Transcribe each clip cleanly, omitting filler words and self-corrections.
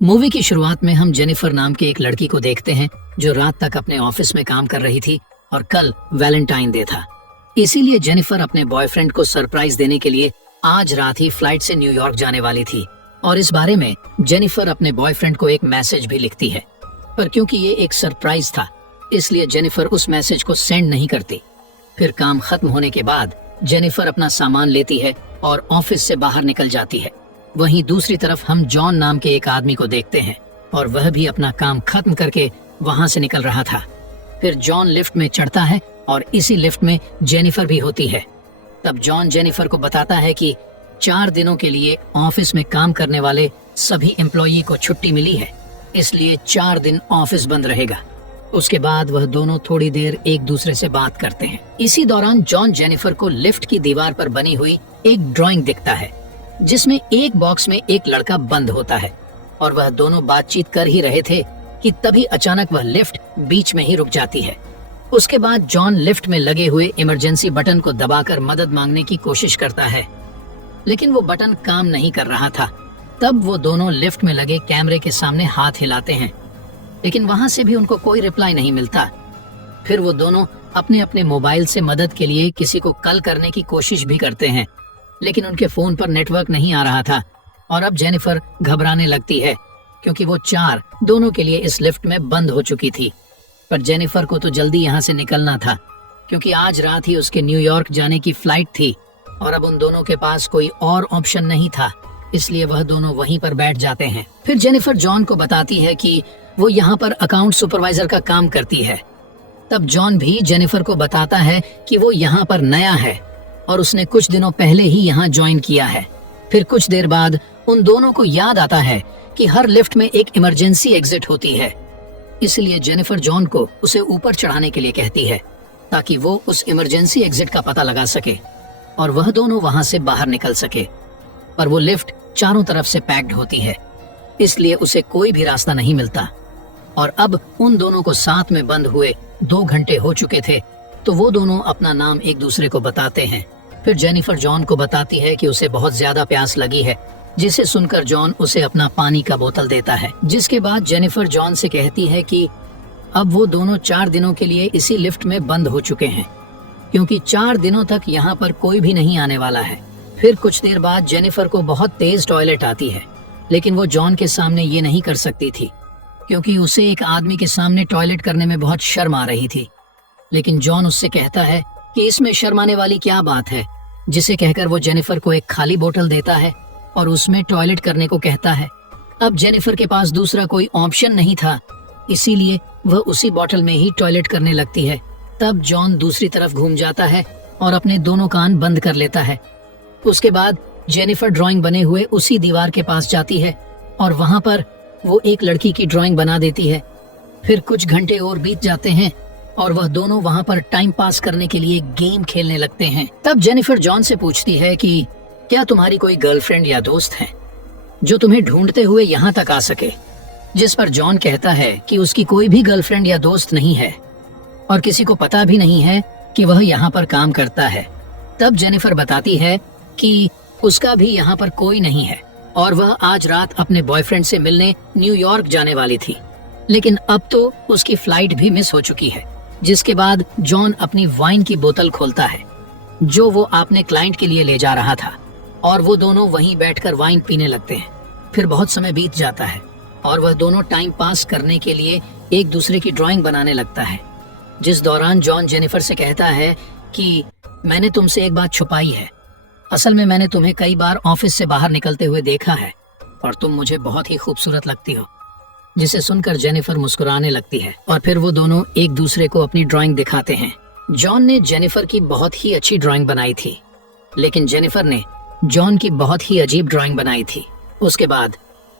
Movie की शुरुआत में हम जेनिफर नाम के एक लड़की को देखते हैं जो रात तक अपने ऑफिस में काम कर रही थी और कल वैलेंटाइन डे था। इसीलिए जेनिफर अपने बॉयफ्रेंड को सरप्राइज देने के लिए आज रात ही फ्लाइट से न्यूयॉर्क जाने वाली थी और इस बारे में जेनिफर अपने बॉयफ्रेंड को एक मैसेज भी लिखती है। पर क्योंकि ये एक सरप्राइज था इसलिए जेनिफर उस मैसेज को सेंड नहीं करती। फिर काम खत्म होने के बाद जेनिफर अपना सामान लेती है और ऑफिस से बाहर निकल जाती है। वहीं दूसरी तरफ हम जॉन नाम के एक आदमी को देखते हैं और वह भी अपना काम खत्म करके वहां से निकल रहा था। फिर जॉन लिफ्ट में चढ़ता है और इसी लिफ्ट में जेनिफर भी होती है। तब जॉन जेनिफर को बताता है कि 4 दिनों के लिए ऑफिस में काम करने वाले सभी एम्प्लॉई को छुट्टी मिली है, इसलिए 4 दिन ऑफिस बंद रहेगा। उसके बाद वह दोनों थोड़ी देर एक दूसरे से बात करते हैं। इसी दौरान जॉन जेनिफर को लिफ्ट की दीवार पर बनी हुई एक ड्राइंग दिखता है जिसमें एक बॉक्स में एक लड़का बंद होता है और वह दोनों बातचीत कर ही रहे थे कि तभी अचानक वह लिफ्ट बीच में ही रुक जाती है। उसके बाद जॉन लिफ्ट में लगे हुए इमरजेंसी बटन को दबाकर मदद मांगने की कोशिश करता है, लेकिन वो बटन काम नहीं कर रहा था। तब वो दोनों लिफ्ट में लगे कैमरे के सामने हाथ हिलाते हैं, लेकिन वहां से भी उनको कोई रिप्लाई नहीं मिलता। फिर वो दोनों अपने अपने मोबाइल से मदद के लिए किसी को कॉल करने की कोशिश भी करते हैं, लेकिन उनके फोन पर नेटवर्क नहीं आ रहा था और अब जेनिफर घबराने लगती है क्योंकि वो 4 दोनों के लिए इस लिफ्ट में बंद हो चुकी थी। पर जेनिफर को तो जल्दी यहाँ से निकलना था क्योंकि आज रात ही उसके न्यूयॉर्क जाने की फ्लाइट थी और अब उन दोनों के पास कोई और ऑप्शन नहीं था, इसलिए वह दोनों वहीं पर बैठ जाते हैं। फिर जेनिफर जॉन को बताती है कि वो यहाँ पर अकाउंट सुपरवाइजर का काम करती है। तब जॉन भी जेनिफर को बताता है कि वो यहाँ पर नया है और उसने कुछ दिनों पहले ही यहाँ ज्वाइन किया है। फिर कुछ देर बाद उन दोनों को याद आता है कि हर लिफ्ट में एक इमरजेंसी एग्जिट होती है, इसलिए जेनिफर जॉन को उसे ऊपर चढ़ाने के लिए कहती है ताकि वो उस इमरजेंसी एग्जिट का पता लगा सके और वह दोनों वहां से बाहर निकल सके। पर वो लिफ्ट चारों तरफ से पैक्ड होती है, इसलिए उसे कोई भी रास्ता नहीं मिलता और अब उन दोनों को साथ में बंद हुए 2 घंटे हो चुके थे, तो वो दोनों अपना नाम एक दूसरे को बताते हैं। फिर जेनिफर जॉन को बताती है कि उसे बहुत ज्यादा प्यास लगी है, जिसे सुनकर जॉन उसे अपना पानी का बोतल देता है। जिसके बाद जेनिफर जॉन से कहती है कि अब वो दोनों 4 दिनों के लिए इसी लिफ्ट में बंद हो चुके हैं क्योंकि 4 दिनों तक यहाँ पर कोई भी नहीं आने वाला है। फिर कुछ देर बाद जेनिफर को बहुत तेज टॉयलेट आती है, लेकिन वो जॉन के सामने ये नहीं कर सकती थी क्योंकि उसे एक आदमी के सामने टॉयलेट करने में बहुत शर्म आ रही थी। लेकिन जॉन उससे कहता है कि इसमें शर्माने वाली क्या बात है, जिसे कहकर वो जेनिफर को एक खाली बोतल देता है और उसमें टॉयलेट करने को कहता है। अब जेनिफर के पास दूसरा कोई ऑप्शन नहीं था, इसीलिए वह उसी बोतल में ही टॉयलेट करने लगती है। तब जॉन दूसरी तरफ घूम जाता है और अपने दोनों कान बंद कर लेता है। उसके बाद जेनिफर ड्राइंग बने हुए उसी दीवार के पास जाती है और वहां पर वो एक लड़की की ड्राइंग बना देती है। फिर कुछ घंटे और बीत जाते हैं और वह दोनों वहां पर टाइम पास करने के लिए गेम खेलने लगते हैं। तब जेनिफर जॉन से पूछती है कि क्या तुम्हारी कोई गर्लफ्रेंड या दोस्त है जो तुम्हें ढूंढते हुए यहाँ तक आ सके, जिस पर जॉन कहता है कि उसकी कोई भी गर्लफ्रेंड या दोस्त नहीं है और किसी को पता भी नहीं है कि वह यहाँ पर काम करता है। तब जेनिफर बताती है कि उसका भी यहाँ पर कोई नहीं है और वह आज रात अपने बॉयफ्रेंड से मिलने न्यूयॉर्क जाने वाली थी, लेकिन अब तो उसकी फ्लाइट भी मिस हो चुकी है। जिसके बाद जॉन अपनी वाइन की बोतल खोलता है जो वो अपने क्लाइंट के लिए ले जा रहा था और वो दोनों वहीं बैठकर वाइन पीने लगते हैं। फिर बहुत समय बीत जाता है और वह दोनों टाइम पास करने के लिए एक दूसरे की ड्राइंग बनाने लगता है। जिस दौरान जॉन जेनिफर से कहता है कि मैंने तुमसे एक बात छुपाई है, असल में मैंने तुम्हें कई बार ऑफिस से बाहर निकलते हुए देखा है और तुम मुझे बहुत ही खूबसूरत लगती हो। जिसे सुनकर जेनिफर मुस्कुराने लगती है और फिर वो दोनों एक दूसरे को अपनी ड्राइंग दिखाते हैं। जॉन ने जेनिफर की बहुत ही अच्छी ड्राइंग बनाई थी, लेकिन जेनिफर ने जॉन की बहुत ही अजीब ड्राइंग बनाई थी। उसके बाद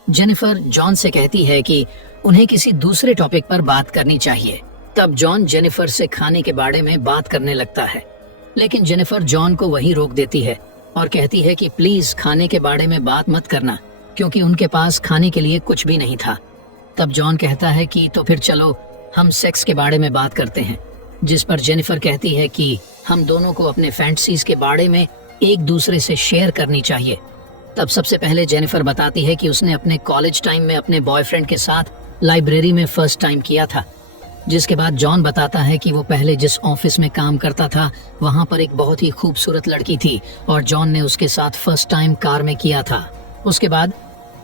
जेनिफर जॉन से कहती है कि उन्हें किसी दूसरे टॉपिक पर बात करनी चाहिए। तब जॉन जेनिफर से खाने के बारे में बात करने लगता है, लेकिन जेनिफर जॉन को वहीं रोक देती है और कहती है कि प्लीज खाने के बारे में बात मत करना क्योंकि उनके पास खाने के लिए कुछ भी नहीं था। तब जॉन कहता है कि तो फिर चलो हम सेक्स के बारे में बात करते हैं, जिस पर जेनिफर कहती है कि हम दोनों को अपने फैंटसीज के बारे में एक दूसरे से शेयर करनी चाहिए तब सबसे पहले जेनिफर बताती है कि उसने अपने कॉलेज टाइम में अपने बॉयफ्रेंड के साथ लाइब्रेरी में फर्स्ट टाइम किया था। जिसके बाद जॉन बताता है कि वो पहले जिस ऑफिस में काम करता था वहां पर एक बहुत ही खूबसूरत लड़की थी और जॉन ने उसके साथ फर्स्ट टाइम कार में किया था। उसके बाद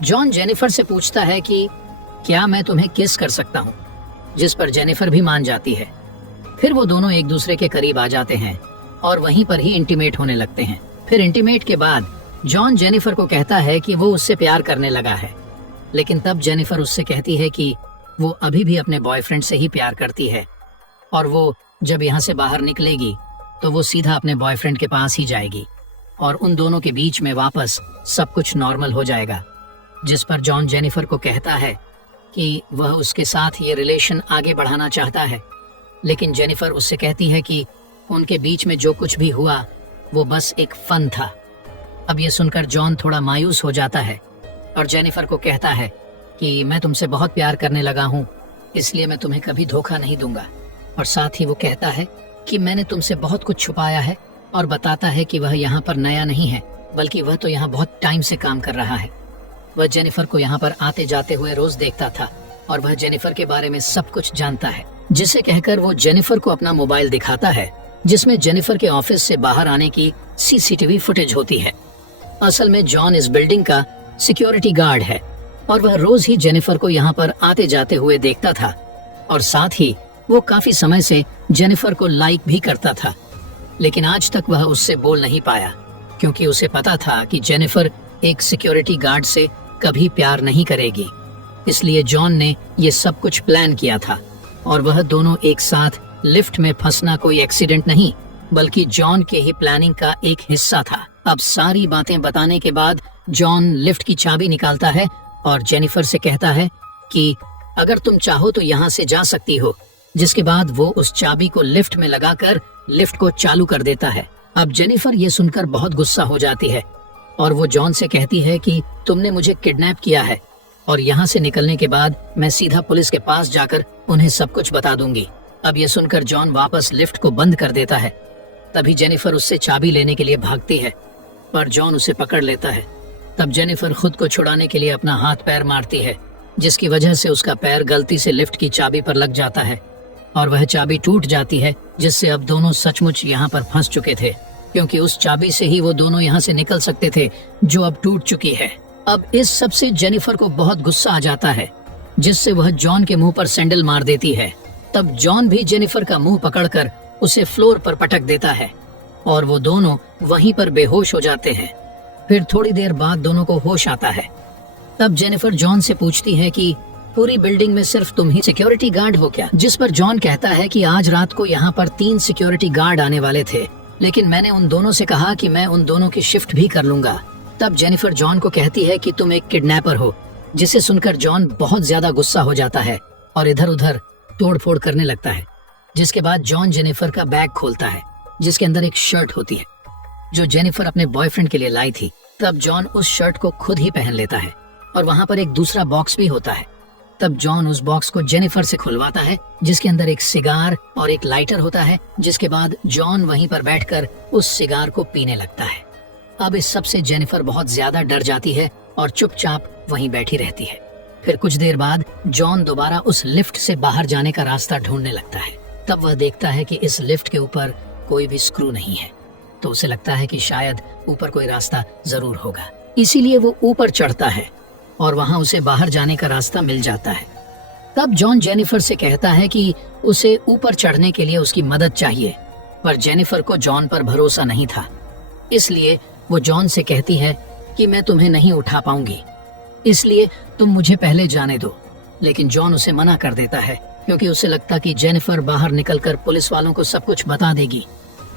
जॉन जेनिफर से पूछता है कि क्या मैं तुम्हें किस कर सकता हूँ, जिस पर जेनिफर भी मान जाती है। फिर वो दोनों एक दूसरे के करीब आ जाते हैं और वहीं पर ही इंटीमेट होने लगते हैं। फिर इंटीमेट के बाद जॉन जेनिफर को कहता है कि वो उससे प्यार करने लगा है, लेकिन तब जेनिफर उससे कहती है कि वो अभी भी अपने बॉयफ्रेंड से ही प्यार करती है और वो जब यहाँ से बाहर निकलेगी तो वो सीधा अपने बॉयफ्रेंड के पास ही जाएगी और उन दोनों के बीच में वापस सब कुछ नॉर्मल हो जाएगा। जिस पर जॉन जेनिफर को कहता है कि वह उसके साथ ये रिलेशन आगे बढ़ाना चाहता है, लेकिन जेनिफर उससे कहती है कि उनके बीच में जो कुछ भी हुआ वो बस एक फन था। अब ये सुनकर जॉन थोड़ा मायूस हो जाता है और जेनिफर को कहता है कि मैं तुमसे बहुत प्यार करने लगा हूँ, इसलिए मैं तुम्हें कभी धोखा नहीं दूंगा। और साथ ही वो कहता है कि मैंने तुमसे बहुत कुछ छुपाया है और बताता है कि वह यहाँ पर नया नहीं है, बल्कि वह तो यहाँ बहुत टाइम से काम कर रहा है। वह जेनिफर को यहाँ पर आते जाते हुए रोज देखता था और वह जेनिफर के बारे में सब कुछ जानता है। जिसे कहकर वो जेनिफर को अपना मोबाइल दिखाता है, जिसमें जेनिफर के ऑफिस से बाहर आने की सीसीटीवी फुटेज होती है। असल में जॉन इस बिल्डिंग का सिक्योरिटी गार्ड है और वह रोज ही जेनिफर को यहाँ पर आते जाते हुए देखता था और साथ ही वो काफी समय से जेनिफर को लाइक भी करता था, लेकिन आज तक वह उससे बोल नहीं पाया क्योंकि उसे पता था कि जेनिफर एक सिक्योरिटी गार्ड से कभी प्यार नहीं करेगी। इसलिए जॉन ने ये सब कुछ प्लान किया था और वह दोनों एक साथ लिफ्ट में फंसना कोई एक्सीडेंट नहीं, बल्कि जॉन के ही प्लानिंग का एक हिस्सा था। अब सारी बातें बताने के बाद जॉन लिफ्ट की चाबी निकालता है और जेनिफर से कहता है कि अगर तुम चाहो तो यहाँ से जा सकती हो। जिसके बाद वो उस चाबी को लिफ्ट में लगाकर लिफ्ट को चालू कर देता है। अब जेनिफर ये सुनकर बहुत गुस्सा हो जाती है और वो जॉन से कहती है कि तुमने मुझे किडनैप किया है और यहाँ से निकलने के बाद मैं सीधा पुलिस के पास जाकर उन्हें सब कुछ बता दूंगी। अब ये सुनकर जॉन वापस लिफ्ट को बंद कर देता है। तभी जेनिफर उससे चाबी लेने के लिए भागती है पर जॉन उसे पकड़ लेता है। तब जेनिफर खुद को छुड़ाने के लिए अपना हाथ पैर मारती है, जिसकी वजह से उसका पैर गलती से लिफ्ट की चाबी पर लग जाता है और वह चाबी टूट जाती है, जिससे अब दोनों सचमुच यहाँ पर फंस चुके थे, क्योंकि उस चाबी से ही वो दोनों यहाँ से निकल सकते थे जो अब टूट चुकी है। अब इस सब से जेनिफर को बहुत गुस्सा आ जाता है, जिससे वह जॉन के मुंह पर सैंडल मार देती है। तब जॉन भी जेनिफर का मुंह पकड़कर उसे फ्लोर पर पटक देता है और वो दोनों वहीं पर बेहोश हो जाते हैं। फिर थोड़ी देर बाद दोनों को होश आता है। तब जेनिफर जॉन से पूछती है कि पूरी बिल्डिंग में सिर्फ तुम ही सिक्योरिटी गार्ड हो क्या? जिस पर जॉन कहता है कि आज रात को यहाँ पर 3 सिक्योरिटी गार्ड आने वाले थे, लेकिन मैंने उन दोनों से कहा कि मैं उन दोनों की शिफ्ट भी कर लूंगा। तब जेनिफर जॉन को कहती है कि तुम एक किडनैपर हो, जिसे सुनकर जॉन बहुत ज्यादा गुस्सा हो जाता है और इधर उधर तोड़फोड़ करने लगता है। जिसके बाद जॉन जेनिफर का बैग खोलता है, जिसके अंदर एक शर्ट होती है जो जेनिफर अपने बॉयफ्रेंड के लिए लाई थी। तब जॉन उस शर्ट को खुद ही पहन लेता है और वहाँ पर एक दूसरा बॉक्स भी होता है। तब जॉन उस बॉक्स को जेनिफर से खुलवाता है, जिसके अंदर एक सिगार और एक लाइटर होता है। जिसके बाद जॉन वहीं पर बैठकर उस सिगार को पीने लगता है। अब इस सब से जेनिफर बहुत ज्यादा डर जाती है और चुपचाप वहीं बैठी रहती है। फिर कुछ देर बाद जॉन दोबारा उस लिफ्ट से बाहर जाने का रास्ता ढूंढने लगता है। तब वह देखता है कि इस लिफ्ट के ऊपर कोई भी स्क्रू नहीं है, तो उसे लगता है कि शायद ऊपर कोई रास्ता जरूर होगा। इसीलिए वो ऊपर चढ़ता है और वहां उसे बाहर जाने का रास्ता मिल जाता है। तब जॉन जेनिफर से कहता है कि उसे ऊपर चढ़ने के लिए उसकी मदद चाहिए, पर जेनिफर को जॉन पर भरोसा नहीं था। इसलिए वो जॉन से कहती है कि मैं तुम्हें नहीं उठा पाऊंगी, इसलिए तुम मुझे पहले जाने दो। लेकिन जॉन उसे मना कर देता है, क्योंकि उसे लगता कि जेनिफर बाहर निकलकर पुलिस वालों को सब कुछ बता देगी।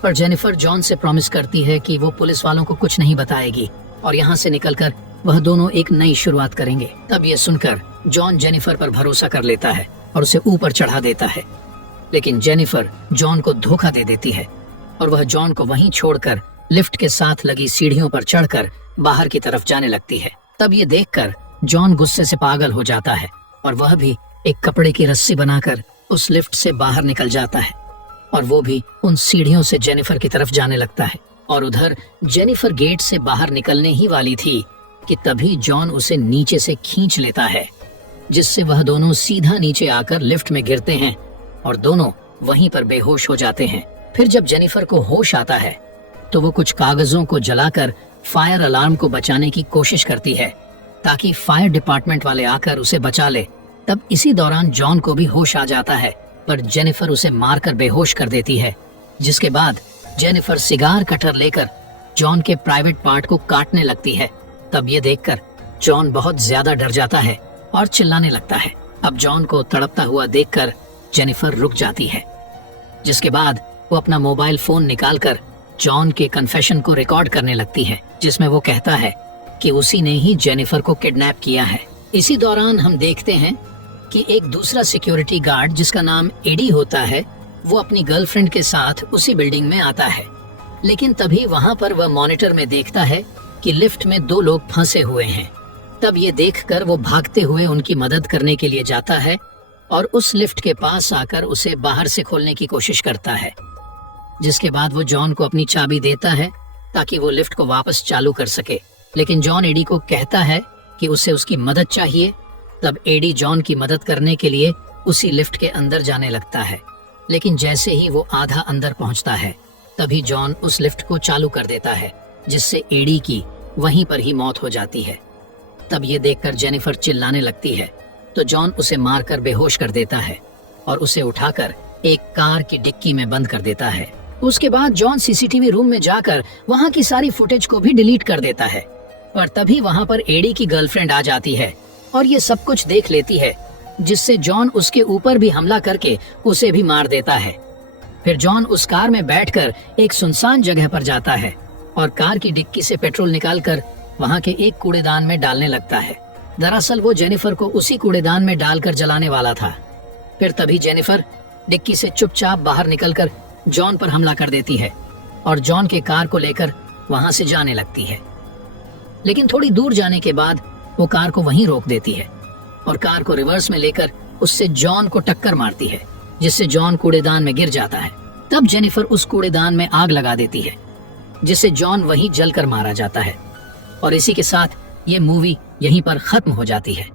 पर जेनिफर जॉन से प्रॉमिस करती है कि वो पुलिस वालों को कुछ नहीं बताएगी और यहाँ से निकलकर वह दोनों एक नई शुरुआत करेंगे। तब ये सुनकर जॉन जेनिफर पर भरोसा कर लेता है और उसे ऊपर चढ़ा देता है। लेकिन जेनिफर जॉन को धोखा दे देती है और वह जॉन को वहीं छोड़कर लिफ्ट के साथ लगी सीढ़ियों पर चढ़कर बाहर की तरफ जाने लगती है। तब ये देखकर जॉन गुस्से से पागल हो जाता है और वह भी एक कपड़े की रस्सी बनाकर उस लिफ्ट से बाहर निकल जाता है और वो भी उन सीढ़ियों से जेनिफर की तरफ जाने लगता है। और उधर जेनिफर गेट से बाहर निकलने ही वाली थी कि तभी जॉन उसे नीचे से खींच लेता है, जिससे वह दोनों सीधा नीचे आकर लिफ्ट में गिरते हैं और दोनों वहीं पर बेहोश हो जाते हैं। फिर जब जेनिफर को होश आता है तो वो कुछ कागजों को जलाकर फायर अलार्म को बचाने की कोशिश करती है ताकि फायर डिपार्टमेंट वाले आकर उसे बचा ले। तब इसी दौरान जॉन को भी होश आ जाता है, पर जेनिफर उसे मारकर बेहोश कर देती है, जिसके बाद जेनिफर सिगार कटर लेकर जॉन के प्राइवेट पार्ट को काटने लगती है। तब ये देखकर जॉन बहुत ज्यादा डर जाता है और चिल्लाने लगता है। अब जॉन को तड़पता हुआ देखकर जेनिफर रुक जाती है, जिसके बाद वो अपना मोबाइल फोन निकालकर जॉन के कन्फेशन को रिकॉर्ड करने लगती है, जिसमें वो कहता है कि उसी ने ही जेनिफर को किडनैप किया है। इसी दौरान हम देखते हैं कि एक दूसरा सिक्योरिटी गार्ड जिसका नाम एडी होता है, वो अपनी गर्लफ्रेंड के साथ उसी बिल्डिंग में आता है, लेकिन तभी वहां पर वह मॉनिटर में देखता है कि लिफ्ट में 2 लोग फंसे हुए हैं। तब ये देखकर वो भागते हुए उनकी मदद करने के लिए जाता है और उस लिफ्ट के पास आकर उसे बाहर से खोलने की कोशिश करता है, जिसके बाद वो जॉन को अपनी चाबी देता है ताकि वो लिफ्ट को वापस चालू कर सके। लेकिन जॉन एडी को कहता है कि उसे उसकी मदद चाहिए। तब एडी जॉन की मदद करने के लिए उसी लिफ्ट के अंदर जाने लगता है, लेकिन जैसे ही वो आधा अंदर पहुंचता है तभी जॉन उस लिफ्ट को चालू कर देता है, जिससे एडी की वहीं पर ही मौत हो जाती है। तब ये देखकर जेनिफर चिल्लाने लगती है तो जॉन उसे मारकर बेहोश कर देता है और उसे उठाकर एक कार की डिक्की में बंद कर देता है। उसके बाद जॉन सीसीटीवी रूम में जाकर वहां की सारी फुटेज को भी डिलीट कर देता है, पर तभी वहां पर एडी की गर्लफ्रेंड आ जाती है और ये सब कुछ देख लेती है, जिससे जॉन उसके ऊपर भी हमला करके उसे भी मार देता है। फिर जॉन उस कार में बैठकर एक सुनसान जगह पर जाता है और कार की डिक्की से पेट्रोल निकालकर वहां के एक कूड़ेदान में डालने लगता है। दरअसल वो जेनिफर को उसी कूड़ेदान में डालकर जलाने वाला था। फिर तभी जेनिफर डिक्की से चुपचाप बाहर निकलकर जॉन पर हमला कर देती है और जॉन के कार को लेकर वहां से जाने लगती है। लेकिन थोड़ी दूर जाने के बाद वो कार को वहीं रोक देती है और कार को रिवर्स में लेकर उससे जॉन को टक्कर मारती है, जिससे जॉन कूड़ेदान में गिर जाता है। तब जेनिफर उस कूड़ेदान में आग लगा देती है, जिससे जॉन वहीं जलकर मारा जाता है। और इसी के साथ ये मूवी यहीं पर खत्म हो जाती है।